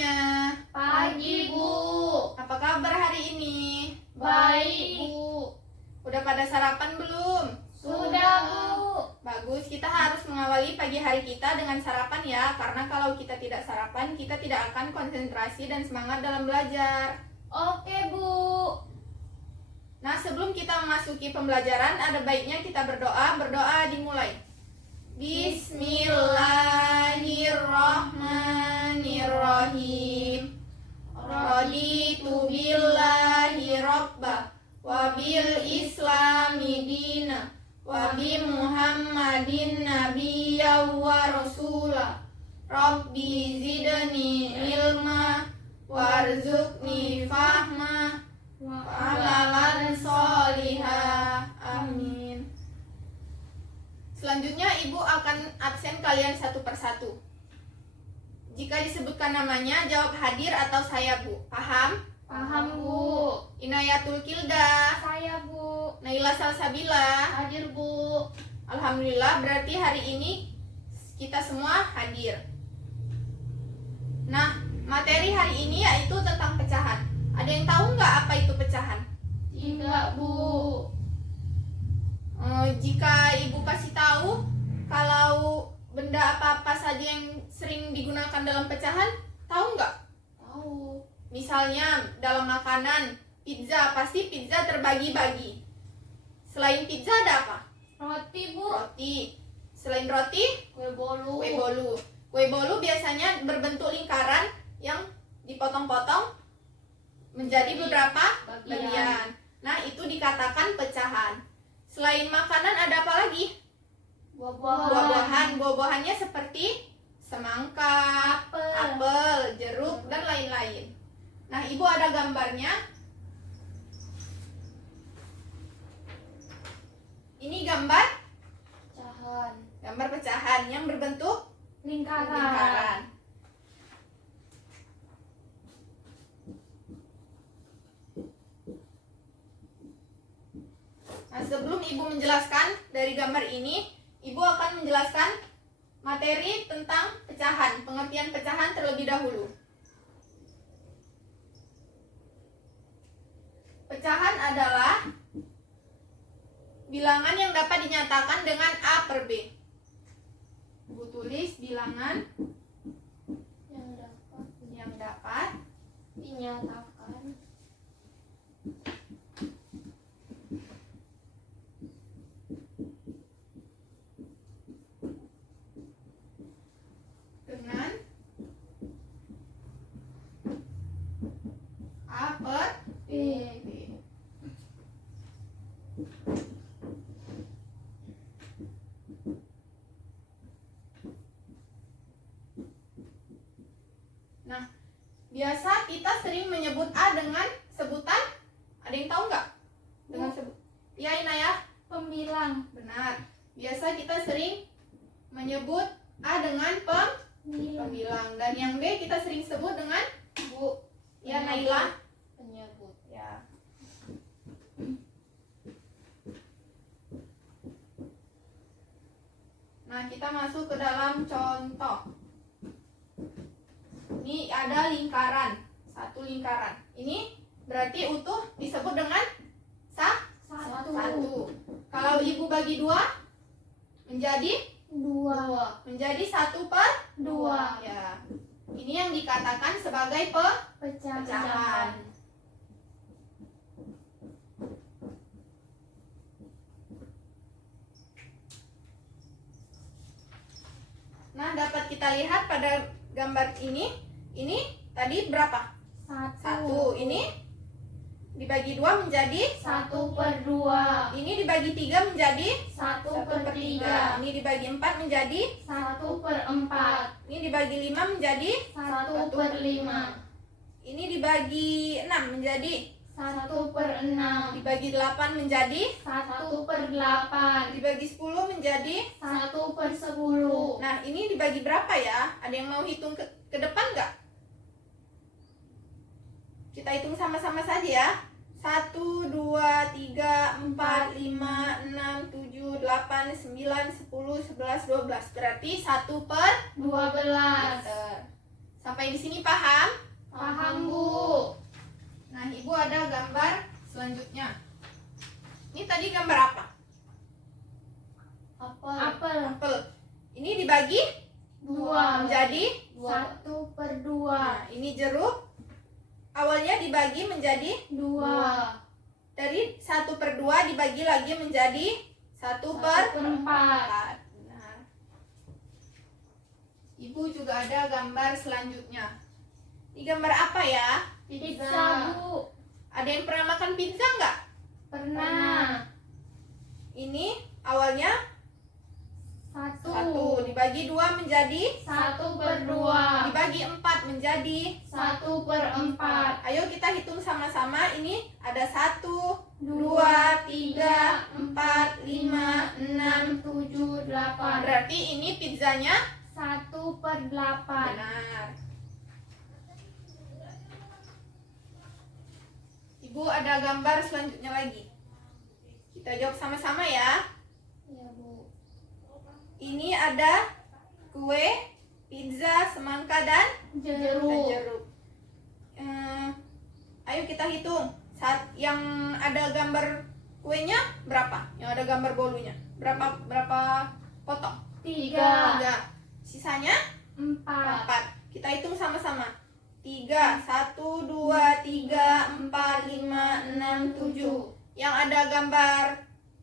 semuanya. Pagi, Bu. Apa kabar hari ini? Baik, Bu. Udah pada sarapan belum? Sudah, Bu. Bagus, kita harus mengawali pagi hari kita dengan sarapan ya. Karena kalau kita tidak sarapan, kita tidak akan konsentrasi dan semangat dalam belajar. Oke, Bu. Nah, sebelum kita memasuki pembelajaran, ada baiknya kita berdoa. Berdoa dimulai. Bismillahirrahmanirrahim. Raditu billahi rabba wa bil islami dina wa bi muhammadin nabiyya wa rasula. Rabbi zidni ilma warzuqni fahma wa amalan sholihah. Amin. Selanjutnya ibu akan absen kalian satu persatu. Jika disebutkan namanya, jawab hadir atau saya, Bu. Paham? Paham, Bu. Inayatul Kilda, Saya, Bu. Naila Salsabila. Hadir, Bu. Alhamdulillah, berarti hari ini kita semua hadir. Nah, materi hari ini yaitu tentang pecahan. Ada yang tahu nggak apa itu pecahan? Tidak, Bu. Jika ibu kasih tahu kalau benda apa-apa saja yang sering digunakan dalam pecahan, tahu nggak? Tahu. Misalnya dalam makanan, pizza, pasti pizza terbagi-bagi. Selain pizza ada apa? Roti, Bu. Roti. Selain roti, Kue bolu. kue bolu. Kue bolu biasanya berbentuk lingkaran yang dipotong-potong menjadi beberapa bagian. Nah, itu dikatakan pecahan. Selain makanan ada apa lagi? Buah-buahan. Buah-buahannya seperti semangka, apel, jeruk, dan lain-lain. Nah, ibu ada gambarnya. Ini gambar Pecahan. pecahan yang berbentuk lingkaran. Nah, sebelum ibu menjelaskan dari gambar ini, ibu akan menjelaskan materi tentang pecahan, pengertian pecahan terlebih dahulu. Pecahan adalah bilangan yang dapat dinyatakan dengan A per B. Ibu tulis bilangan yang dapat dinyatakan dengan A per B. B. Nah, biasa kita sering menyebut A dengan sebutan, ada yang tahu nggak? Dengan sebut, ya Inaya? Pembilang. Benar. Biasa kita sering menyebut A dengan pembilang, dan yang B kita sering sebut dengan Bu. Ya Naila? Penyebut. Ya. Nah, kita masuk ke dalam contoh. Ini ada lingkaran, satu lingkaran. Ini berarti utuh disebut dengan satu. Kalau ibu bagi dua menjadi Dua. menjadi 1/2. Dua. Ya. Ini yang dikatakan sebagai pecahan. Nah, dapat kita lihat pada gambar ini tadi berapa? Satu. Ini dibagi 2 menjadi 1/2. ini dibagi 3 menjadi 1/3. ini dibagi 4 menjadi 1/4. ini dibagi 5 menjadi 1/5. ini dibagi 6 menjadi 1/6. dibagi 8 menjadi 1/8. dibagi 10 menjadi 1/10. nah, ini dibagi berapa ya? Ada yang mau hitung ke depan nggak? Kita hitung sama-sama saja ya. 1, 2, 3, 4, 5, 6, 7, 8, 9, 10, 11, 12. Berarti 1/12. 12. Sampai di sini paham? Paham, Bu. Nah, Ibu ada gambar selanjutnya. Ini tadi gambar apa? Apel. Apel. Ini dibagi 2 menjadi 1/2. Nah, ini jeruk. Awalnya dibagi menjadi 2 dari 1/2 dibagi lagi menjadi 1/4. 1/4. Benar. Ibu juga ada gambar selanjutnya. Ini gambar apa ya? Pizza, Bu. Ada yang pernah makan pizza nggak? Pernah. Ini awalnya 1 1 dibagi 2 menjadi 1/2. dibagi 4 menjadi 1/4. Ayo kita hitung sama-sama. Ini ada 1, 2 3, 4, 5, 6. 7 8. Berarti ini pizzanya 1/8. benar. Ibu ada gambar selanjutnya lagi. Kita jawab sama-sama ya. Ya, Bu. Ini ada kue, pizza, semangka dan Jeruk. jeruk. Ayo kita hitung. Saat yang ada gambar kuenya berapa? Yang ada gambar bolunya berapa potong? 3 3. Sisanya 4 4. Kita hitung sama-sama. 3, 1, 2, 3, 4, 5, 6, 7. Yang ada gambar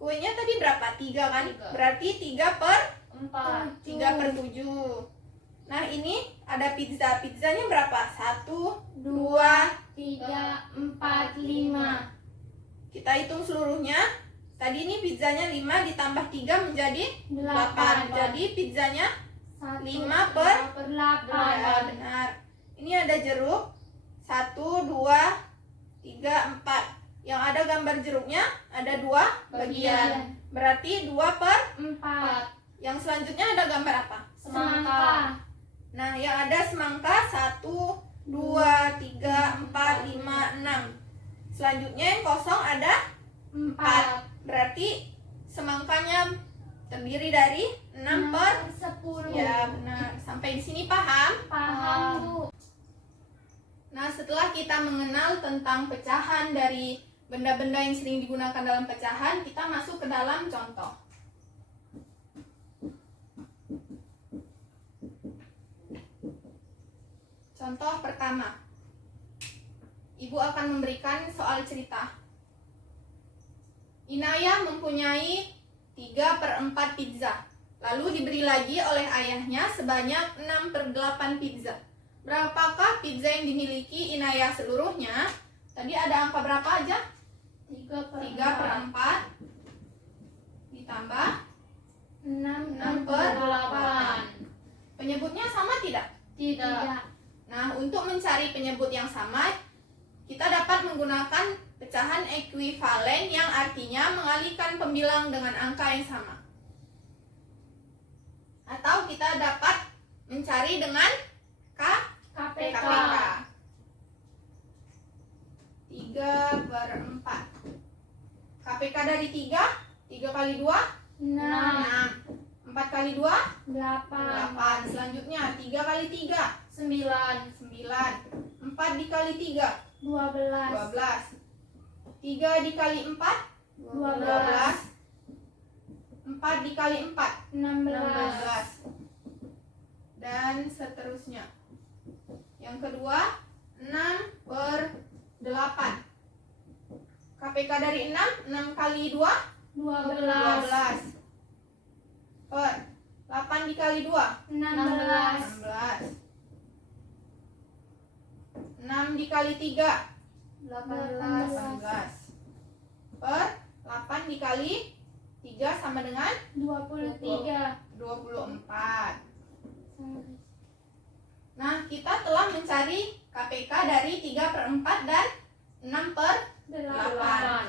kuenya tadi berapa? 3 kan? Tiga. Berarti 3/7. 4 Nah, ini ada pizza. Pizzanya berapa? 1, 2 3 4 5. kita hitung seluruhnya. Tadi ini pizzanya 5 ditambah 3 menjadi 8. Jadi pizzanya 5/8. 8. Benar. Ini ada jeruk. 1, 2, 3, 4. Yang ada gambar jeruknya ada 2 bagian. Berarti 2/4. 4 Yang selanjutnya ada gambar apa? Semangka. Nah, yang ada semangka 1, 2, 3, 4, 5, 6. Selanjutnya yang kosong ada 4 Berarti semangkanya terdiri dari 6/10. 10. Ya, benar. Sampai di sini paham? Paham, Bu. Nah, setelah kita mengenal tentang pecahan dari benda-benda yang sering digunakan dalam pecahan, kita masuk ke dalam contoh. Contoh pertama. Ibu akan memberikan soal cerita. Inaya mempunyai 3/4 pizza. Lalu diberi lagi oleh ayahnya sebanyak 6/8 pizza. Berapakah pizza yang dimiliki Inaya seluruhnya? Tadi ada angka berapa aja? 3/4 ditambah 6/8. Penyebutnya sama tidak? Tidak. Nah, untuk mencari penyebut yang sama, kita dapat menggunakan pecahan ekuivalen yang artinya mengalihkan pembilang dengan angka yang sama. Atau kita dapat mencari dengan KPK. KPK. 3/4. KPK dari 3 kali 2 6 6. 4 kali 2 8 8. Selanjutnya 3 kali 3 9 9. 4 dikali 3 12 12. 3 dikali 4 12 4 dikali 4 16 dan seterusnya. Yang kedua 6/8. KPK dari 6 kali 2 12 per 8 dikali 2 16 16. 6 dikali 3 18 18 per 8 dikali 3 sama dengan 23 24. Nah, kita telah mencari KPK dari 3/4 dan 6/8.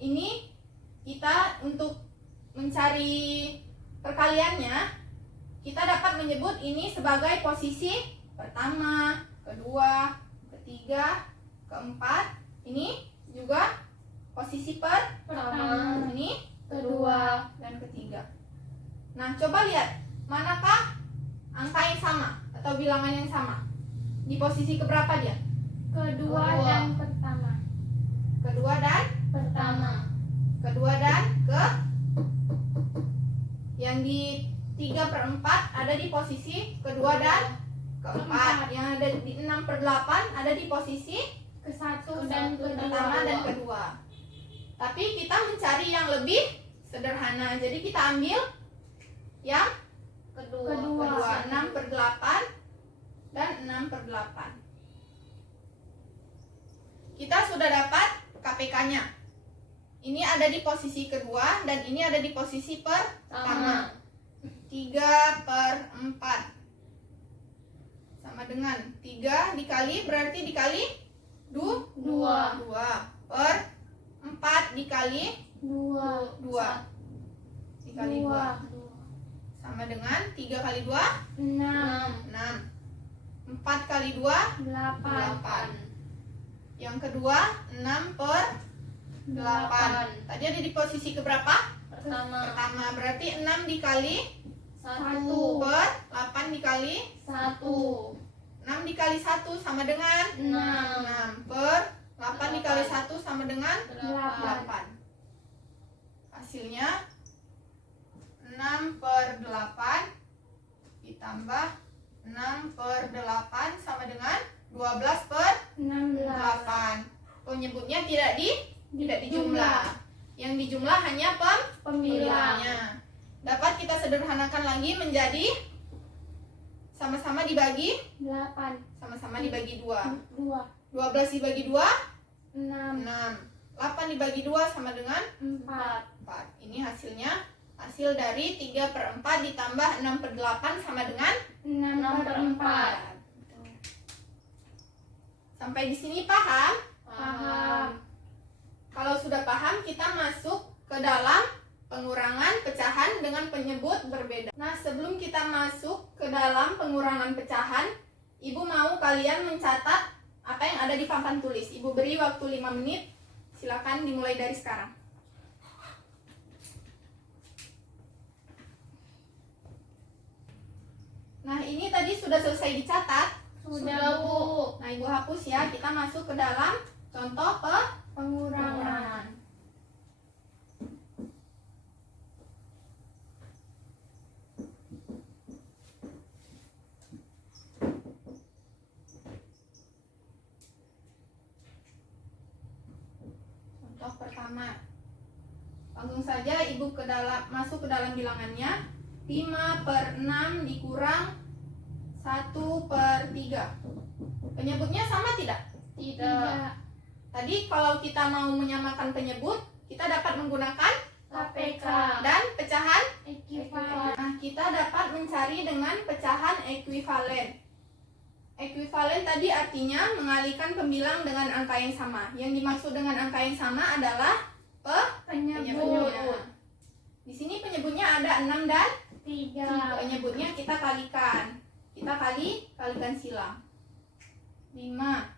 Ini kita untuk mencari perkaliannya, kita dapat menyebut ini sebagai posisi pertama, kedua, ketiga, keempat. Ini juga posisi pertama, ini kedua, dan ketiga. Nah, coba lihat manakah angka yang sama atau bilangan sama. Di posisi keberapa dia? Kedua dan pertama. Kedua dan Pertama. kedua dan ke yang di 3/4 ada di posisi kedua dan keempat. Yang ada di 6/8 ada di posisi Ke-1 dan pertama dan kedua. kedua. Tapi kita mencari yang lebih sederhana. Jadi kita ambil yang kedua 6/8 dan 6/8. Kita sudah dapat KPK-nya. Ini ada di posisi kedua dan ini ada di posisi pertama. 3/4 sama dengan 3 dikali, berarti dikali 2 per 4 dikali 2 dikali 2 sama dengan 3 kali 2 6. 6. 4 kali 2 8. 8. Yang kedua 6/8. Tadi ada di posisi keberapa? Pertama. Berarti 6 dikali 1 per 8 dikali 1. 6 dikali 1 sama dengan 6 per 8 dikali 1 sama dengan 8. Hasilnya 6/8 ditambah 6/8 sama dengan 12/8. 16. Penyebutnya tidak dijumlah. Yang dijumlah hanya Pembilang. pembilangnya. Dapat kita sederhanakan lagi menjadi sama-sama dibagi 8. sama-sama dibagi 2. 2. 12 dibagi 2 6. 6. 8 dibagi 2 sama dengan 4. 4. Ini hasilnya hasil dari 3/4 ditambah 6/8 sama dengan 6/4. Sampai di sini paham? Paham. Kalau sudah paham, kita masuk ke dalam pengurangan pecahan dengan penyebut berbeda. Nah, sebelum kita masuk ke dalam pengurangan pecahan, Ibu mau kalian mencatat apa yang ada di papan tulis. Ibu beri waktu 5 menit. Silakan dimulai dari sekarang. Nah, ini tadi sudah selesai dicatat. Sudah, Bu. Nah, Ibu hapus ya. Kita masuk ke dalam contoh Pengurangan. Contoh pertama. Langsung saja Ibu masuk ke dalam bilangannya. 5/6 dikurang 1/3. Penyebutnya sama tidak? Tidak. Tadi kalau kita mau menyamakan penyebut, kita dapat menggunakan KPK. dan pecahan. Ekuivalen. Nah, kita dapat mencari dengan pecahan ekuivalen. Ekuivalen tadi artinya mengalihkan pembilang dengan angka yang sama. Yang dimaksud dengan angka yang sama adalah Penyebut. penyebutnya. Di sini penyebutnya ada 6 dan 3. penyebutnya kita kalikan. Kita kalikan silang. 5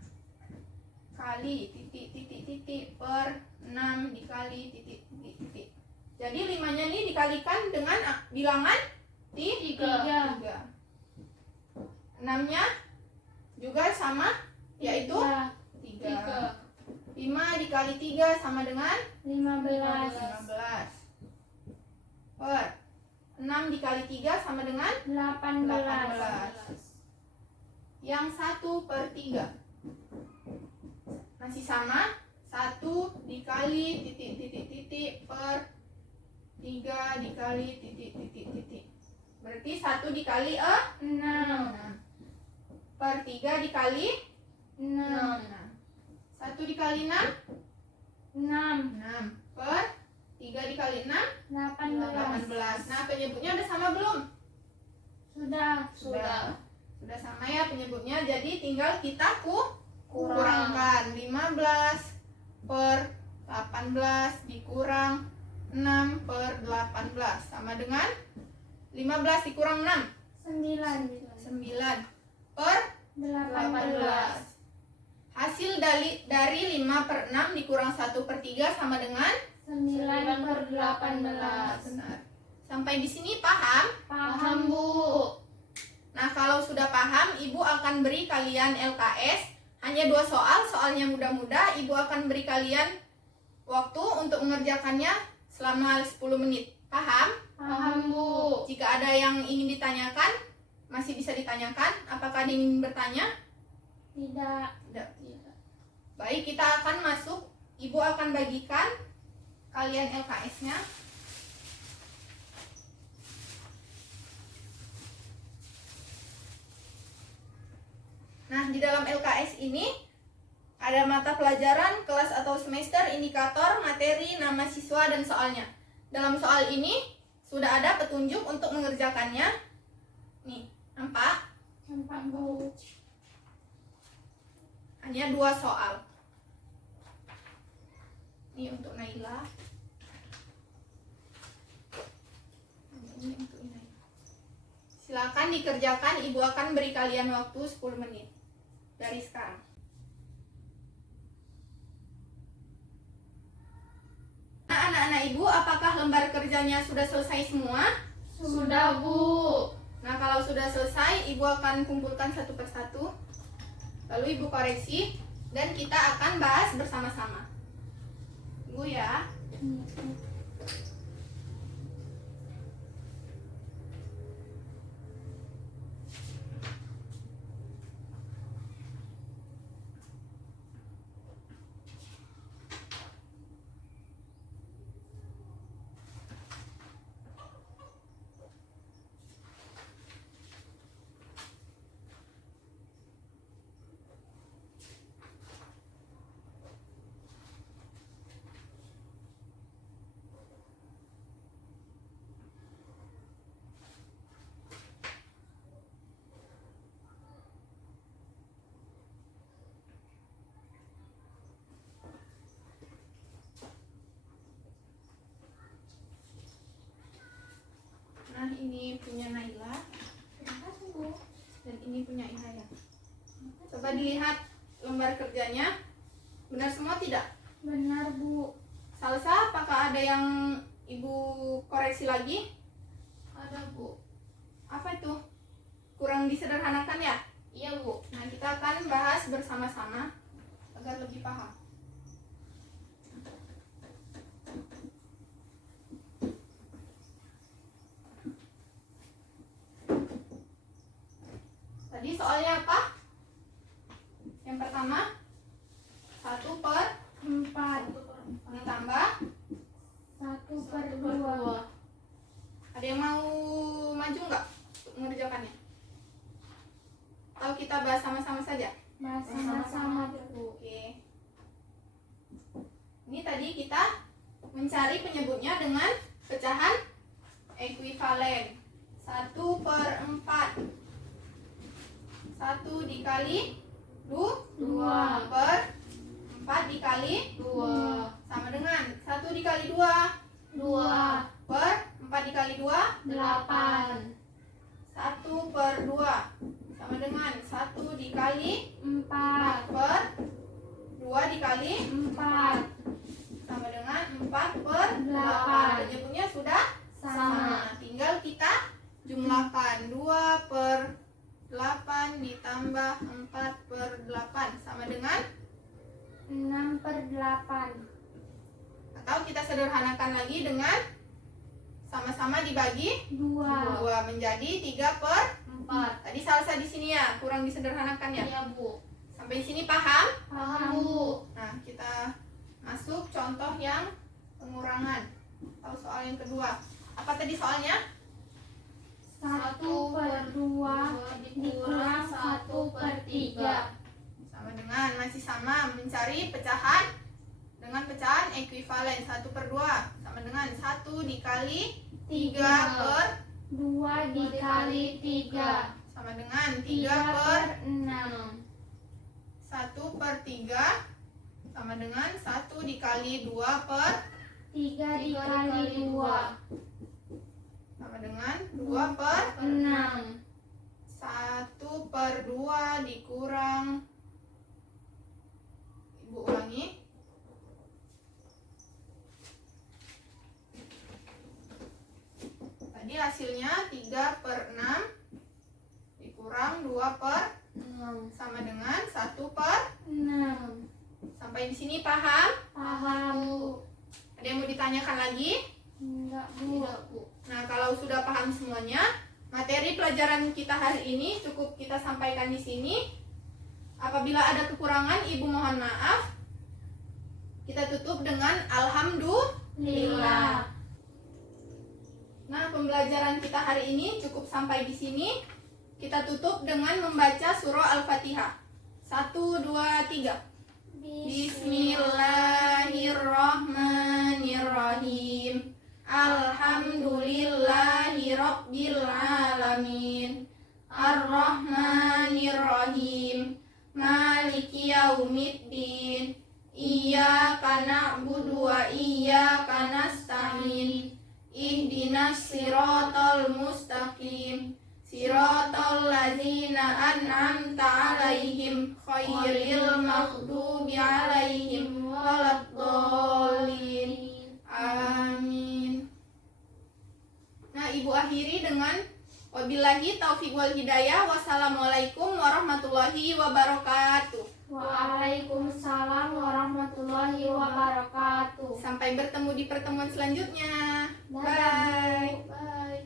kali titik per 6 dikali titik. Jadi 5-nya ini dikalikan dengan bilangan 3. 6-nya juga sama, yaitu 3. 5 dikali 3 sama dengan 15. 15. Per 6 dikali 3 sama dengan 18. Yang 1/3 masih sama. 1 dikali titik per 3 dikali titik. Berarti 1 dikali 6. per 3 dikali 6. 1 dikali 6 6. per 3 dikali 6 18. 18. Nah, penyebutnya udah sama belum? Sudah. Sudah sama ya penyebutnya. Jadi tinggal kita kurangkan 15 per 18 dikurang 6 per 18 sama dengan 15 dikurang 6 9 per 18. Hasil dari 5/6 dikurang 1/3 sama dengan 9/18. benar. Sampai di sini paham? Paham, Bu. Nah, kalau sudah paham, Ibu akan beri kalian LKS hanya 2 soal, soalnya mudah-mudah. Ibu akan beri kalian waktu untuk mengerjakannya selama 10 menit. Paham? Paham, Bu. Jika ada yang ingin ditanyakan, masih bisa ditanyakan. Apakah ada yang ingin bertanya? Tidak. Tidak. Baik, kita akan masuk. Ibu akan bagikan kalian LKS-nya. Nah, di dalam LKS ini ada mata pelajaran, kelas atau semester, indikator, materi, nama siswa, dan soalnya. Dalam soal ini sudah ada petunjuk untuk mengerjakannya. Nih, nampak? Nampak, Bu. Hanya 2 soal. Ini untuk Naila. Ini untuk Naila. Silakan dikerjakan. Ibu akan beri kalian waktu 10 menit dari sekarang. Nah, anak-anak Ibu, apakah lembar kerjanya sudah selesai semua? Sudah, Bu. Nah, kalau sudah selesai, Ibu akan kumpulkan satu persatu. Lalu Ibu koreksi dan kita akan bahas bersama-sama. Tunggu ya. Nah, ini punya Naila. Dan ini punya Inaya. Coba dilihat lembar kerjanya. Benar semua tidak? Benar, Bu. Salsa, apakah ada yang Ibu koreksi lagi? Ada, Bu. Apa itu? Kurang disederhanakan ya? Iya, Bu. Nah, kita akan bahas bersama-sama agar lebih paham. Tadi soalnya apa? Yang pertama 4 ditambah 1/2. ada yang mau maju nggak untuk mengerjakannya? Atau kita bahas sama-sama saja? Sama-sama, Bu. Oke. Ini tadi kita mencari penyebutnya dengan pecahan ekuivalen. 1/4. 1 dikali 2 per 4 dikali 2. sama dengan 1 dikali 2 2. per 4 dikali 2 8. 1/2 sama dengan 1 dikali 4. per 2 dikali 4. sama dengan 4/8. 8. Penyebutnya sudah Sama. Tinggal kita jumlahkan 2/8 ditambah 4/8 sama dengan 6/8. atau kita sederhanakan lagi dengan sama-sama dibagi 2. 2 menjadi 3/4. Tadi salsa di sini ya, kurang disederhanakan ya. Iya, Bu. Sampai sini paham? Paham, Bu. Nah, kita masuk contoh yang pengurangan atau soal yang kedua. Apa tadi soalnya? 1/2 dikurang 1/3. Sama dengan masih sama mencari pecahan dengan pecahan ekuivalen. 1/2 sama dengan 1 dikali 2 dikali 3 sama dengan 3/6. 1/3 sama dengan 1 dikali 3 dikali 2 sama dengan 2/6. 1/2 dikurang, Ibu ulangi, tadi hasilnya 3/6 sama dengan 1/6. 6. Sampai di sini paham? Paham, Bu. Ada yang mau ditanyakan lagi? Enggak, Bu. Nah, kalau sudah paham semuanya, materi pelajaran kita hari ini cukup kita sampaikan di sini. Apabila ada kekurangan, Ibu mohon maaf. Kita tutup dengan alhamdulillah. Nah, pembelajaran kita hari ini cukup sampai di sini. Kita tutup dengan membaca surah Al-Fatihah. 1, 2, 3. Bismillahirrahmanirrahim. Alhamdulillahi rabbil alamin. Ar-Rahmanirrahim. Maliki yaumiddin. Iyyaka na'budu wa iyyaka nasta'in. Ihdinas siratal mustaqim. Siratal ladzina an'amta 'alaihim khairil maghdubi 'alaihim waladdallin. Amin. Nah, Ibu akhiri dengan wabillahi taufiq wal hidayah. Wassalamualaikum warahmatullahi wabarakatuh. Waalaikumsalam warahmatullahi wabarakatuh. Sampai bertemu di pertemuan selanjutnya. Dadah, Bye. Bu. Bye.